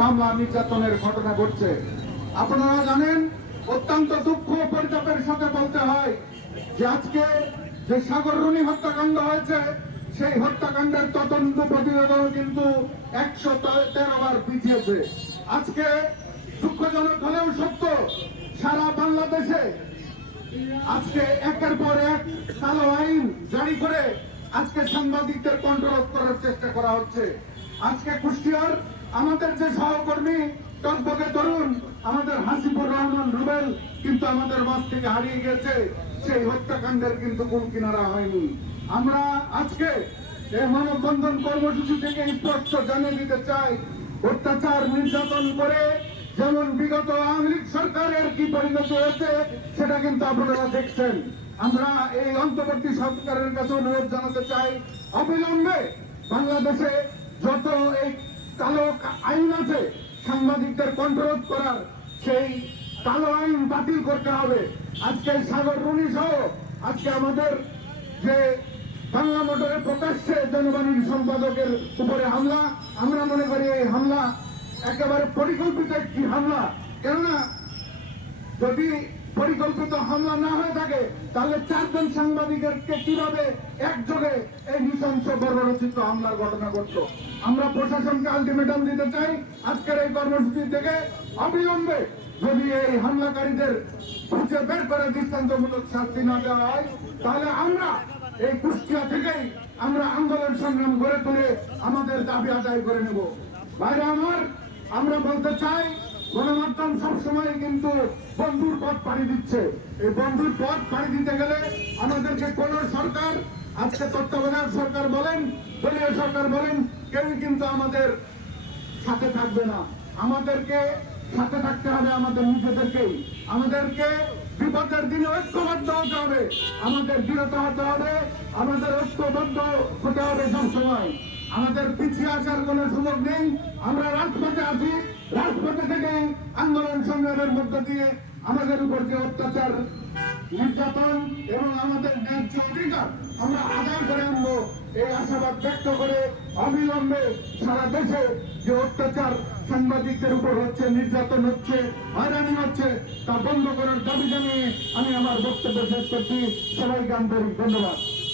মামলা নির্যাতনের ঘটনা ঘটছে। আপনারা জানেন, অত্যন্ত দুঃখ পরিতাপের সাথে বলতে হয় যে আজকে যে সাগর রুনি হত্যাকাণ্ড হয়েছে, সেই হত্যাকাণ্ডের তদন্ত প্রতিবেদন কিন্তু একশো তেরো বার পিছিয়েছে। আজকে দুঃখজনক হলেও সত্য, সারা বাংলাদেশে আজকে একের পর এক কালো আইন জারি করে আজকে সাংবাদিকদের কন্ট্রোল করার চেষ্টা করা হচ্ছে। আজকে কুষ্টিয়ার আমাদের যে সহকর্মী টকবকে তরুণ, আমাদের হাসিবুর রহমান রুবেল কিন্তু আমাদের মাছ থেকে হারিয়ে গেছে সেই হত্যাকাণ্ডের কিন্তু কোন কিনারা হয়নি। আমরা আজকে এই মানববন্ধন কর্মসূচি থেকে স্পষ্ট জানিয়ে দিতে চাই, অত্যাচার নির্যাতন করে যেমন বিগত আওয়ামী লীগ সরকারের কি পরিণতি হয়েছে, সেটা কিন্তু আপনারা দেখছেন। আমরা এই অন্তর্বর্তী সরকারের কাছে অনুরোধ জানাতে চাই, অবিলম্বে বাংলাদেশে যত এই কালো আইন আছে, সাংবাদিকদের কন্ট্রোল করার, সেই কালো আইন বাতিল করতে হবে। আজকে সাগর রুনি সহ, আজকে আমাদের যে বাংলা মোটরে প্রকাশ্যে জনবাণীর সম্পাদকের উপরে হামলা, আমরা মনে করি এই হামলা একেবারে পরিকল্পিত একটি হামলা। কেননা, যদি পরিকল্পিত হামলা না হয়ে থাকে, তাহলে চারজন সাংবাদিকেরকে কীভাবে একযোগে এই নৃশংস বর্বরচিত হামলার ঘটনা ঘটলো? আমরা প্রশাসনকে আলটিমেটাম দিতে চাই, আজকের এই কর্মসূচি থেকে অবিলম্বে যদি এই হামলাকারীদের খুঁজে বের করে দৃষ্টান্তমূলক শাস্তি না দেওয়া হয়, তাহলে আমরা এই কুষ্টিয়া থেকেই আমরা আন্দোলন সংগ্রাম গড়ে তুলে আমাদের দাবি আদায় করে নেব। বাইরে আমার, আমরা বলতে চাই গণমাধ্যম সবসময় কিন্তু বন্ধুর পথ পাড়ি দিচ্ছে। এই বন্ধুর পথ পাড়ি দিতে গেলে আমাদেরকে কোন সরকার, আজকে তত্ত্বাবধায়ক সরকার বলেন, দলীয় সরকার বলেন কেউই কিন্তু আমাদের সাথে থাকবে না। আমাদেরকে সাথে থাকতে হবে আমাদের নিজেদেরকেই। আমাদেরকে বিপদের দিনে ঐক্যবদ্ধ হতে হবে। আমাদের দৃঢ়তা হতে হবে। আমাদের ঐক্যবদ্ধ হতে হবে সবসময়। আমাদের পিছিয়ে আসার কোনো সুযোগ নেই। আমরা রাজপথে আছি। রাজপথে থেকে আন্দোলন সংগ্রামের মধ্য দিয়ে আমাদের উপর যে অত্যাচার, নির্যাতন এবং আমাদের ন্যায্য অধিকার, আমরা আদায় করে আনব। এই আশাবাদ ব্যক্ত করে অবিলম্বে সারা দেশে যে অত্যাচার সাংবাদিকদের উপর হচ্ছে, নির্যাতন হচ্ছে, হয়রানি হচ্ছে, তা বন্ধ করার দাবি জানিয়ে আমি আমার বক্তব্য শেষ করছি। সবাইকে আন্তরিক ধন্যবাদ।